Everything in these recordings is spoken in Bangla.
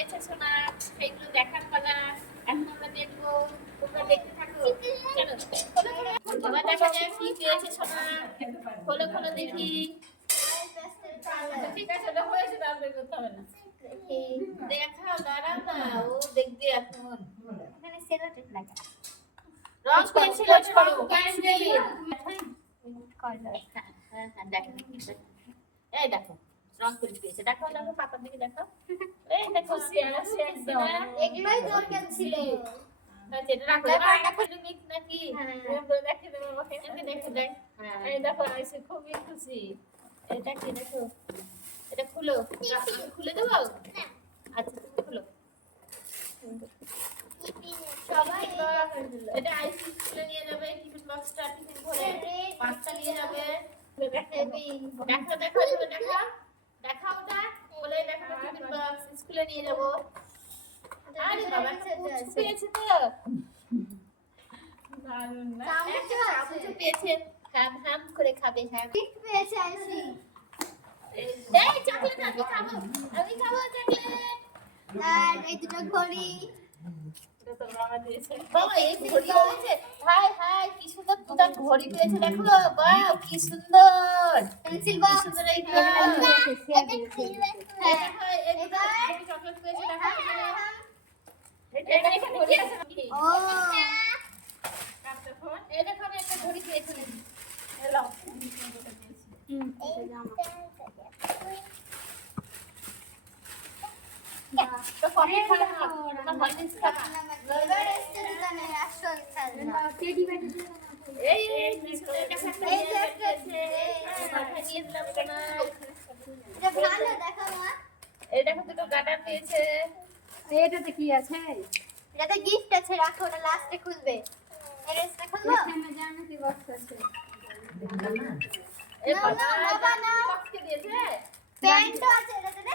পেয়েছে সোনা সেইগুলো দেখার পালা। এখন আমরা দেখব তোমরা দেখতে থাকো। চলো এবার দেখা যায় কি পেয়েছে সোনা। খোলো খোলো দেখি। ঠিক আছে ওটা হয়েছে তাহলে করতে হবে না। দেখাও দাঁড়াও না। ও দেখবে এখন। এখানে সেলোটেপ লাগা। রং পেন্সিল ছড়ো পেন্সিল কলর হ্যাঁ হ্যাঁ এই দেখো। রং করে দিয়েছে। দেখো দেখো পাপার দিকে দেখো। এই দেখো শেয়ার শেয়ার এগুলোই দরকার ছিল? আচ্ছা, হ্যাঁ। খুবই খুশি। এটা কি দেখো। এটা খুলো। খুলে দেবো? আচ্ছা তুমি খুলো। সবাই এটা আইসি খুলে নিয়ে যাবে টিফিন বক্সটা টিফিন ভরে পাঁচটা নিয়ে যাবে। দেখো দেখো দেখা ওটা বলে দেখো টিফিন বক্স স্কুলে নিয়ে যাব আরে বাবা কুচু পেয়েছে তো। দারুণ না? চামচও পেয়েছে। হাম হাম করে খাবে হ্যাঁ। গিফট পেয়েছে আইসি। এই চকলেট আমি খাব আমি খাব চকলেট আর এই দুটো ঘড়ি। বাবা ঘড়ি পেয়েছে। হাই হাই কি সুন্দর দুটো ঘড়ি পেয়েছে দেখো। বাহ কি সুন্দর। পেন্সিল বক্স সুন্দর এই হ্যাঁ চকলেট পেয়েছে দেখো। এটা দুটো গাটার পেয়েছে এটাতে কি আছে? এটাতে গিফট আছে রাখো ওটা লাস্টে খুলবে। এরেসটা খুলবো? এখানে জ্যামিতি বক্স আছে। বাবা বাবা, নাও। বক্সকে দিয়েছে প্যান্টও আছে এটাতে রে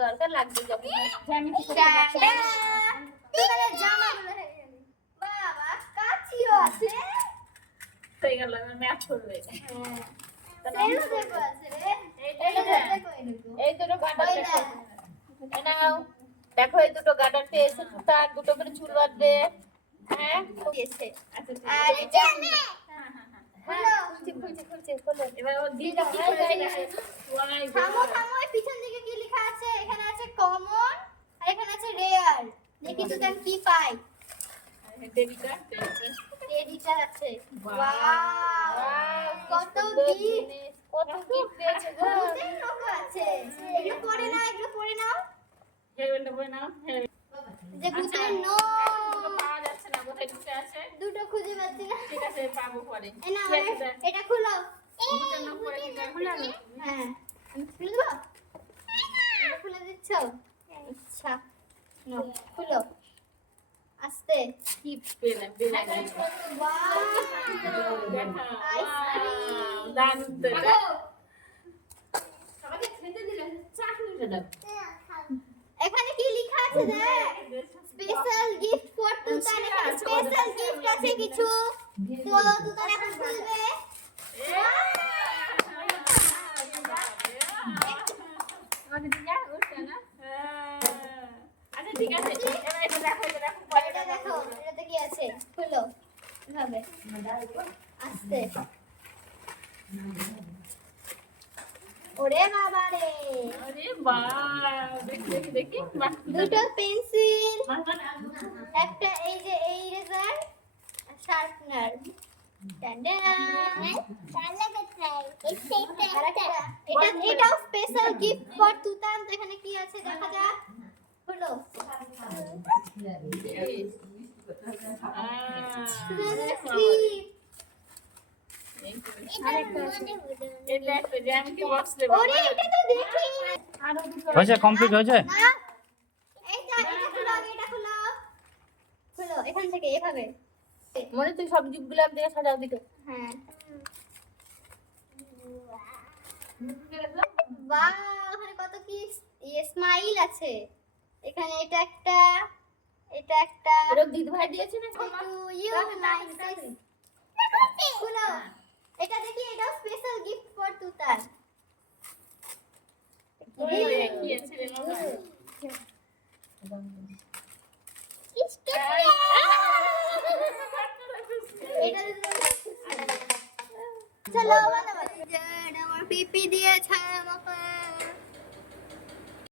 দরকার লাগবে যখন। জ্যামিতি টাটা দোকানে জামাগুলো গেল বাবা কাচিও আছে। হয়ে গেল ম্যাচ করবে। সেলও দেখো আছে রে। এটা দেখো এই দুটো এই দুটো গাটার ওই দেখো না। এই নাও। দেখো এই দুটো গাটার পেয়েছে তার দুটো করে চুল বাঁধবে। হ্যাঁ? আর এটা পিছন দিকে কি লেখা আছে? এখানে আছে কমন আর এখানে আছে রেয়ার দেখি তো কি পাই আছে। কত কত পেয়েছে গো। আছে। এগুলো পড়ে নাও এগুলো পড়ে নাও। নাও, আচ্ছা, নো দুটো পাওয়া যাচ্ছে না, কোথায় ঢুকে আছে? দুটো খুঁজে পাচ্ছি না। ঠিক আছে, পাবো পরে। এটা খুলো। নাম পরে কি করে খুলে হ্যাঁ। আমি খুলে খুলে দিচ্ছ? আচ্ছা খুলো। আস্তে। কি পেলে, পেলে। তো সবাইকে খেতে দিলে দাও। এখানে কি লেখা আছে দেখ? স্পেশাল গিফট ফর তুতান এখানে স্পেশাল গিফট আছে কিছু? তো তুতান এখন খুলবে? আচ্ছা ঠিক আছে এবার এটা দেখো এটা দেখো পরে দেখো। এটাতে কি আছে? খুলো। এভাবে। আস্তে। ওরে বাবা রে। আরে বাহ দেখি দেখি দেখি। দুটো পেন্সিল একটা এই যে এই ইরেজার শার্পনার। এটা স্পেশাল গিফট ফর তুতান এখানে কি আছে দেখা যাক। হলো একটা জ্যামিতি বক্স দেবো ওরে এটা তো দেখি আরও দুটো হয়েছে কমপ্লিট হয়েছে? না এইটা এটা খুলো আগে এটা খুলো খুলো এখান থেকে এভাবে মনে তুই সব জিপগুলো দিয়ে সাজাও দিকে। হ্যাঁ। বাহ ওখানে কত কি ইয়ে স্মাইল আছে এখানে এটা একটা এটা একটা দিদি ভাই দিয়েছে না ইউ নাইস খুলো এটা দেখি এটা স্পেশাল গিফট ফর তুতার চলো আমার পিপি দিয়ে ছায়া আমাকে।